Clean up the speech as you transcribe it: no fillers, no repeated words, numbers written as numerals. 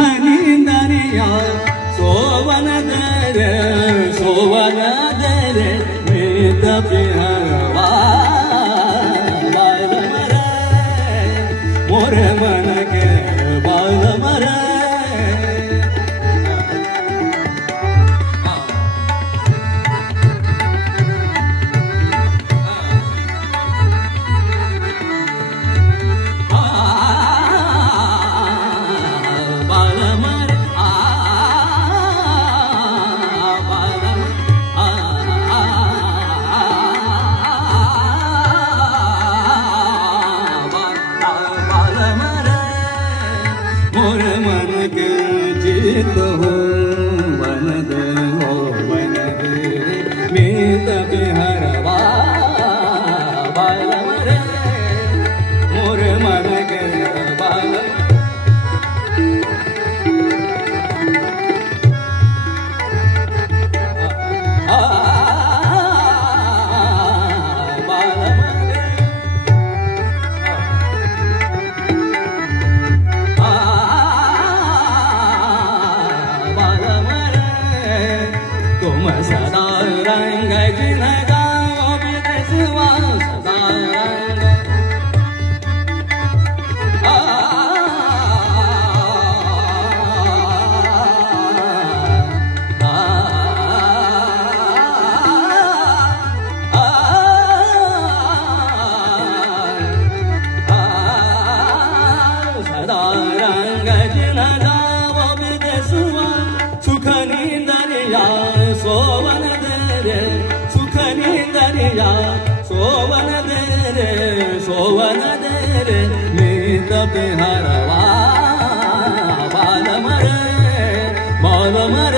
ಸುಖನಿಂದನೆಯ ಸೋವನದರೆ ಸೋವನದರೆ ಮೇದ ಬಿಹರವಾ ಬಾಲಮರ ಮೊರೆ ಮನಗೆ ಬಾಲಮರ मोर मन के जीत हो वनद हो वनद मीत बिहरवा बालमर मोर मन के बाल सदा रंग जिन गाओ विदेशवा सदा रंग सदा रंग जिन गाओ विदेशवा सुख निंदनिया ಸೋವನದರೆ ಸುಖನಿಂದನೆಯ ಸೋವನದರೆ ಸೋವನದರೆ ಮೇದ ಬಿಹರವಾ ಬಾಲಮರ ಬಾಲಮರ